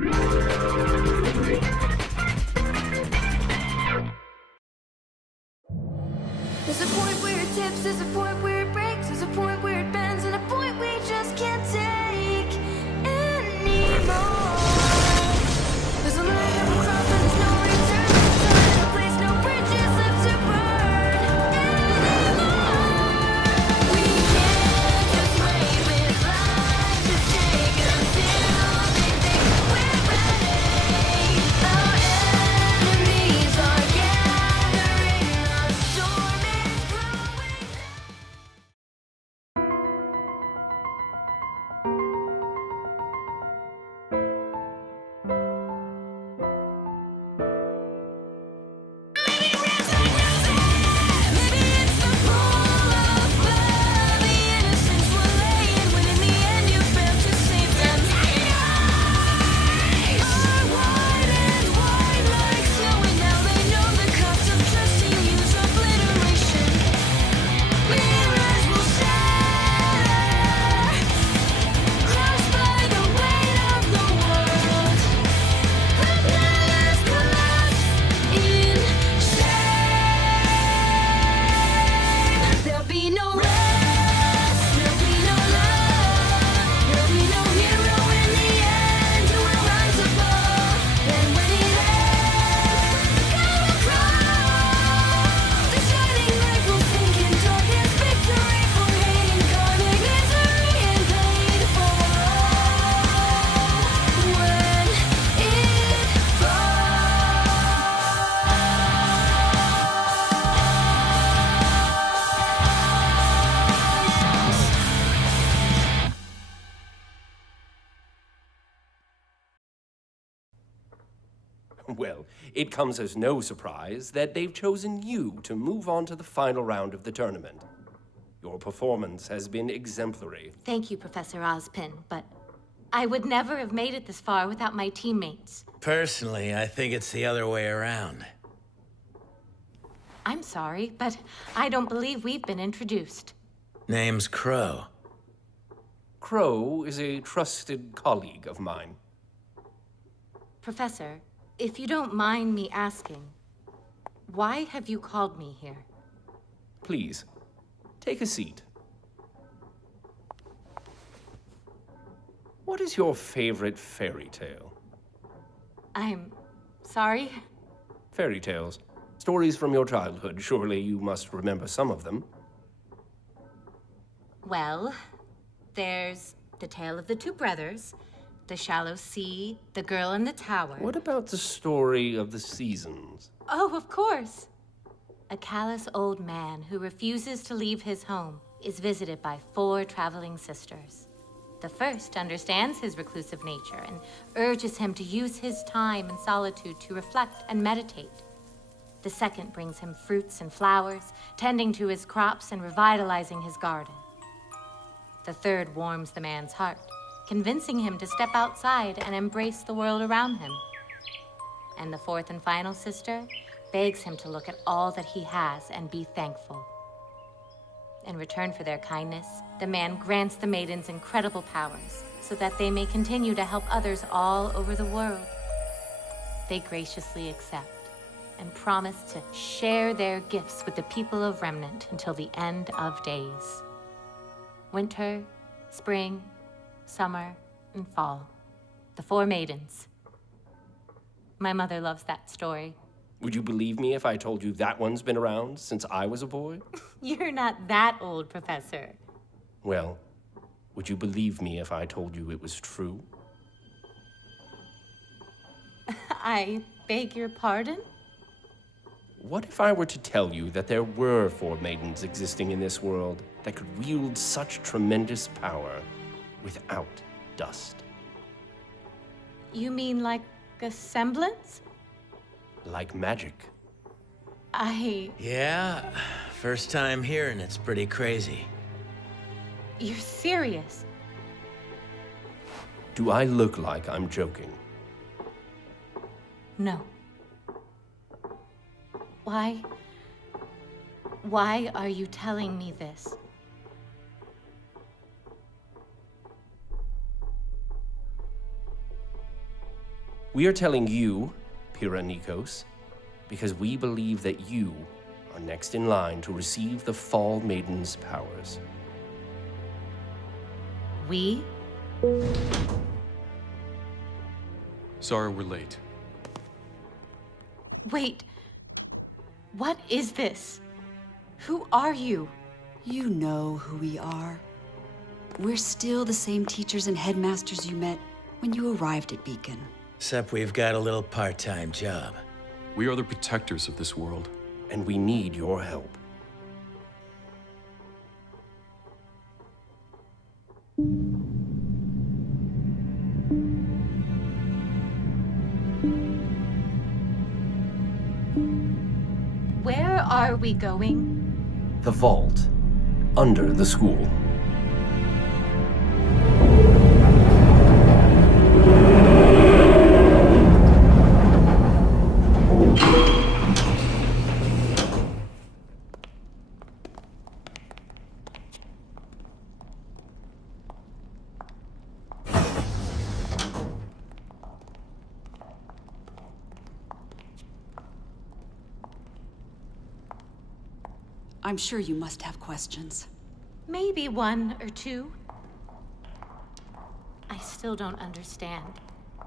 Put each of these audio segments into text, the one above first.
There's a point where it tips, there's a point where it breaks, there's a point where it bends, and a point we just can't take anymore. There's a line that will cross, but there's no return. There's a place, no bridges left to burn anymore. We can't just wait with life to take until they think we're ready. Our enemies are gathering, our storm is growing. Maybe it's the pull of love, the innocents were laying when in the end you failed to save them. Are wide and wide like snow, and now they know the cost of trusting you's obliteration. Mirrors will shatter, crushed by the weight of the world. Propellers collapse in shame. There'll be no rest, there'll be no love, there'll be no hero in the end who will rise above. And when it ends, the sky will crawl. The shining light will sink in darkness, victory for hate, incarnate misery and pain for all. When it Well, it comes as no surprise that they've chosen you to move on to the final round of the tournament. Your performance has been exemplary. Thank you, Professor Ozpin, but I would never have made it this far without my teammates. Personally, I think it's the other way around. I'm sorry, but I don't believe we've been introduced. Name's Crow. Crow is a trusted colleague of mine. Professor, if you don't mind me asking, why have you called me here? Please, take a seat. What is your favorite fairy tale? I'm sorry? Fairy tales. Stories from your childhood. Surely you must remember some of them. Well, there's the tale of the two brothers, the shallow sea, the girl in the tower. What about the story of the seasons? Oh, of course. A callous old man who refuses to leave his home is visited by 4 traveling sisters. The first understands his reclusive nature and urges him to use his time in solitude to reflect and meditate. The second brings him fruits and flowers, tending to his crops and revitalizing his garden. The third warms the man's heart, convincing him to step outside and embrace the world around him. And the fourth and final sister begs him to look at all that he has and be thankful. In return for their kindness, the man grants the maidens incredible powers so that they may continue to help others all over the world. They graciously accept and promise to share their gifts with the people of Remnant until the end of days. Winter, spring, summer, and fall. The 4 maidens. My mother loves that story. Would you believe me if I told you that one's been around since I was a boy? You're not that old, Professor. Well, would you believe me if I told you it was true? I beg your pardon? What if I were to tell you that there were 4 maidens existing in this world that could wield such tremendous power without dust? You mean like a semblance? Like magic. Yeah, first time hearing it's pretty crazy. You're serious? Do I look like I'm joking? No. Why are you telling me this? We are telling you, Pyrrha Nikos, because we believe that you are next in line to receive the Fall Maiden's powers. We? Sorry we're late. Wait. What is this? Who are you? You know who we are. We're still the same teachers and headmasters you met when you arrived at Beacon. Except we've got a little part-time job. We are the protectors of this world. And we need your help. Where are we going? The vault, under the school. I'm sure you must have questions. Maybe one or two. I still don't understand.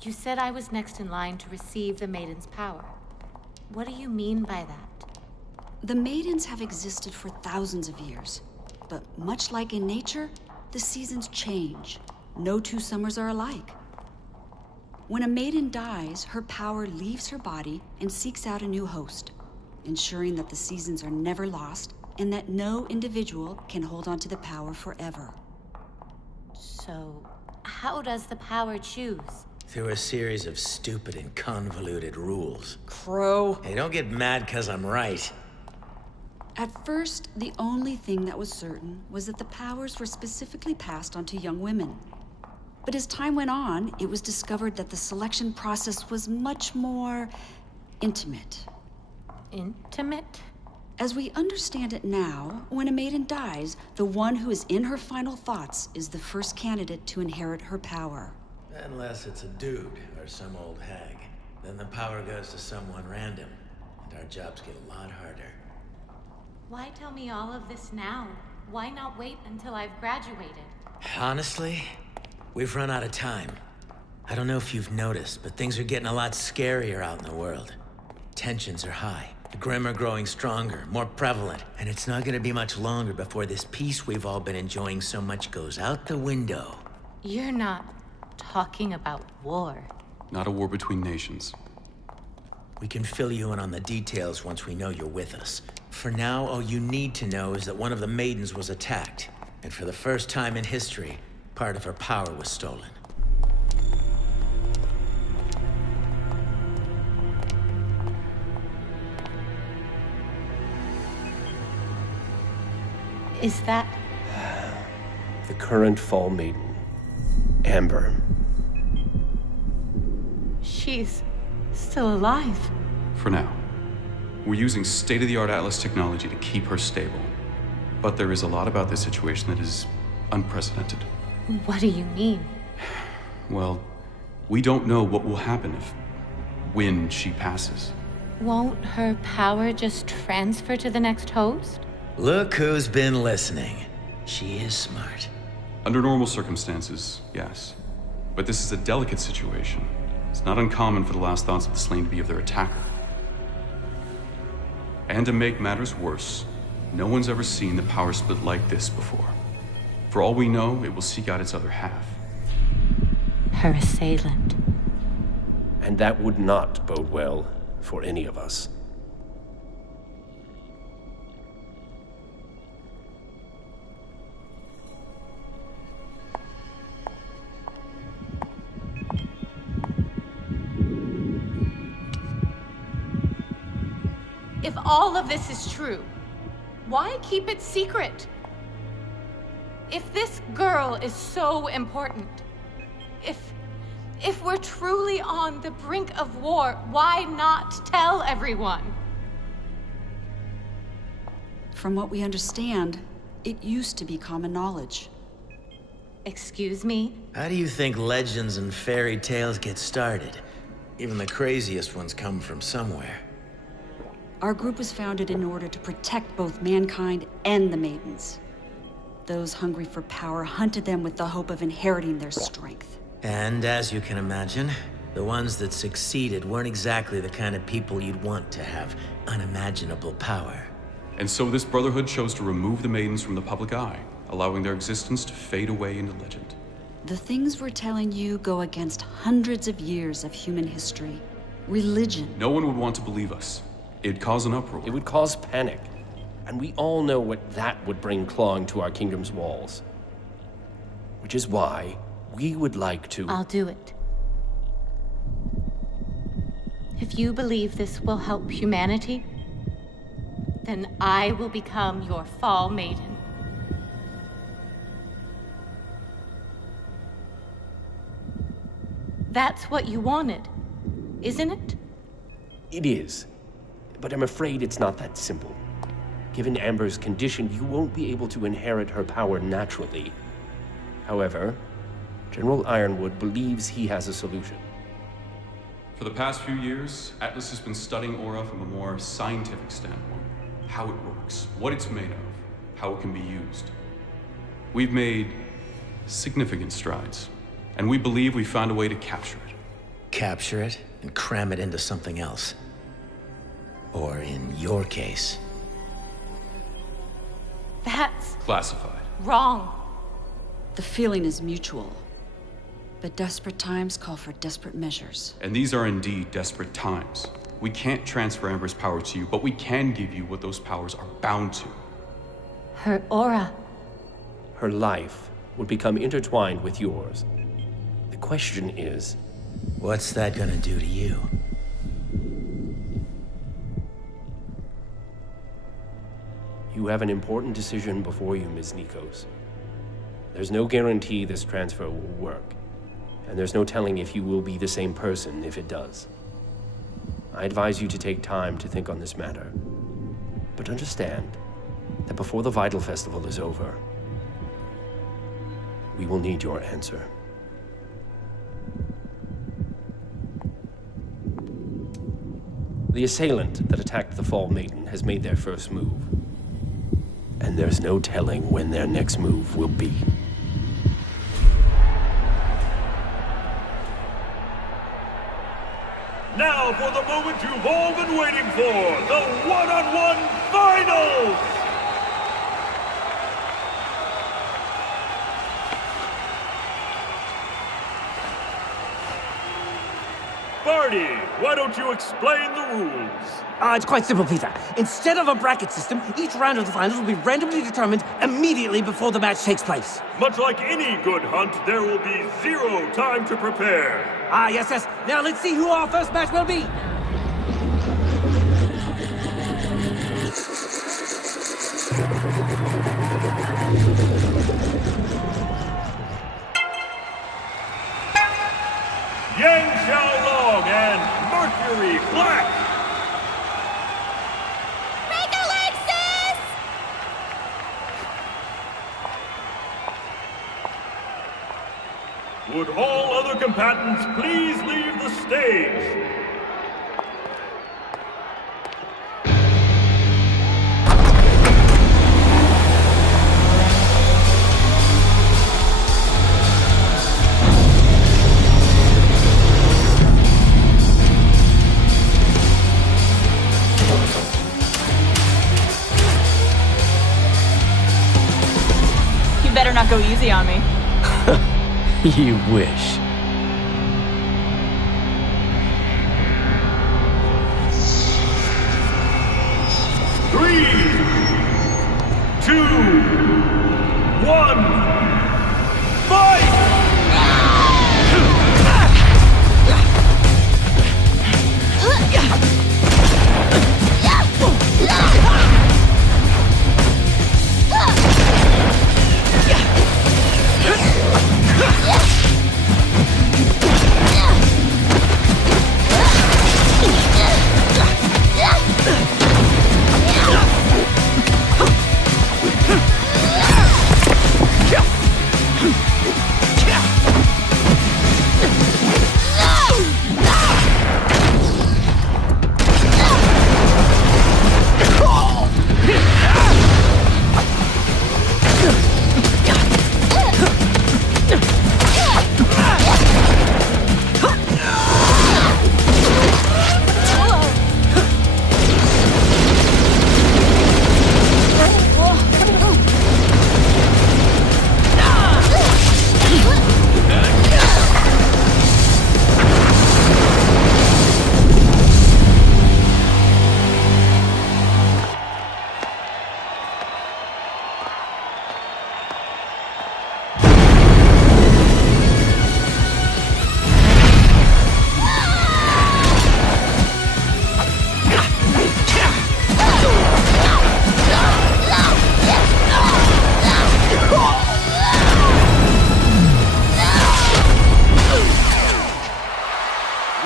You said I was next in line to receive the Maiden's power. What do you mean by that? The Maidens have existed for thousands of years. But much like in nature, the seasons change. No two summers are alike. When a Maiden dies, her power leaves her body and seeks out a new host, ensuring that the seasons are never lost and that no individual can hold on to the power forever. So, how does the power choose? Through a series of stupid and convoluted rules. Crow. Hey, don't get mad 'cause I'm right. At first, the only thing that was certain was that the powers were specifically passed on to young women. But as time went on, it was discovered that the selection process was much more intimate. Intimate? As we understand it now, when a maiden dies, the one who is in her final thoughts is the first candidate to inherit her power. Unless it's a dude or some old hag. Then the power goes to someone random, and our jobs get a lot harder. Why tell me all of this now? Why not wait until I've graduated? Honestly, we've run out of time. I don't know if you've noticed, but things are getting a lot scarier out in the world. Tensions are high. The Grimm are growing stronger, more prevalent, and it's not gonna be much longer before this peace we've all been enjoying so much goes out the window. You're not talking about war. Not a war between nations. We can fill you in on the details once we know you're with us. For now, all you need to know is that one of the Maidens was attacked, and for the first time in history, part of her power was stolen. Is that... The current Fall Maiden, Amber. she's still alive? For now. We're using state-of-the-art Atlas technology to keep her stable. But there is a lot about this situation that is unprecedented. What do you mean? Well, we don't know what will happen when she passes. Won't her power just transfer to the next host? Look who's been listening. She is smart. Under normal circumstances, yes. But this is a delicate situation. It's not uncommon for the last thoughts of the slain to be of their attacker. And to make matters worse, no one's ever seen the power split like this before. For all we know, it will seek out its other half. Her assailant. And that would not bode well for any of us. If all of this is true, why keep it secret? If this girl is so important, if we're truly on the brink of war, why not tell everyone? From what we understand, it used to be common knowledge. Excuse me? How do you think legends and fairy tales get started? Even the craziest ones come from somewhere. Our group was founded in order to protect both mankind and the Maidens. Those hungry for power hunted them with the hope of inheriting their strength. And as you can imagine, the ones that succeeded weren't exactly the kind of people you'd want to have unimaginable power. And so this Brotherhood chose to remove the Maidens from the public eye, allowing their existence to fade away into legend. The things we're telling you go against hundreds of years of human history, religion. No one would want to believe us. It'd cause an uproar. It would cause panic. And we all know what that would bring clawing to our kingdom's walls. Which is why we would like to... I'll do it. If you believe this will help humanity, then I will become your Fall Maiden. That's what you wanted, isn't it? It is. But I'm afraid it's not that simple. Given Amber's condition, you won't be able to inherit her power naturally. However, General Ironwood believes he has a solution. For the past few years, Atlas has been studying Aura from a more scientific standpoint. How it works, what it's made of, how it can be used. We've made significant strides, and we believe we found a way to capture it. Capture it and cram it into something else. Or in your case... That's Classified. wrong. The feeling is mutual. But desperate times call for desperate measures. And these are indeed desperate times. We can't transfer Amber's power to you, but we can give you what those powers are bound to. Her aura. Her life would become intertwined with yours. The question is... What's that gonna do to you? You have an important decision before you, Ms. Nikos. There's no guarantee this transfer will work, and there's no telling if you will be the same person if it does. I advise you to take time to think on this matter, but understand that before the Vital Festival is over, we will need your answer. The assailant that attacked the Fall Maiden has made their first move. And there's no telling when their next move will be. Now for the moment you've all been waiting for, the one-on-one finals! Barty, why don't you explain the rules? It's quite simple, Peter. Instead of a bracket system, each round of the finals will be randomly determined immediately before the match takes place. Much like any good hunt, there will be 0 time to prepare. Yes. Now let's see who our first match will be. Yang Xiaolong and Mercury Black. Break a leg, sis! Would all other combatants please leave the stage? You better not go easy on me. You wish. Three, 2, 1, fight!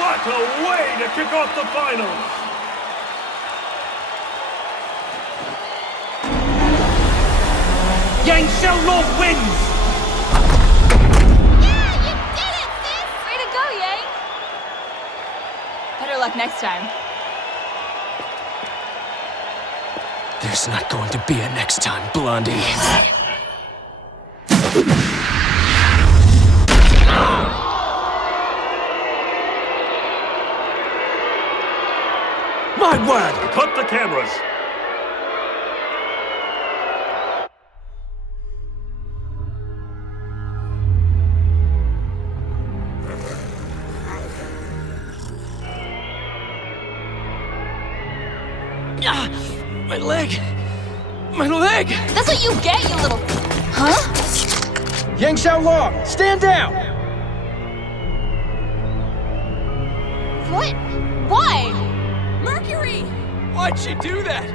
What a way to kick off the finals! Yang Xiaolong wins! Way to go, Yang! Better luck next time. There's not going to be a next time, Blondie. My word! Cut the cameras! My leg! My leg! That's what you get, you little... Huh? Yang Xiaolong, stand down! What? Why? Mercury! Why'd she do that?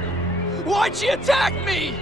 Why'd she attack me?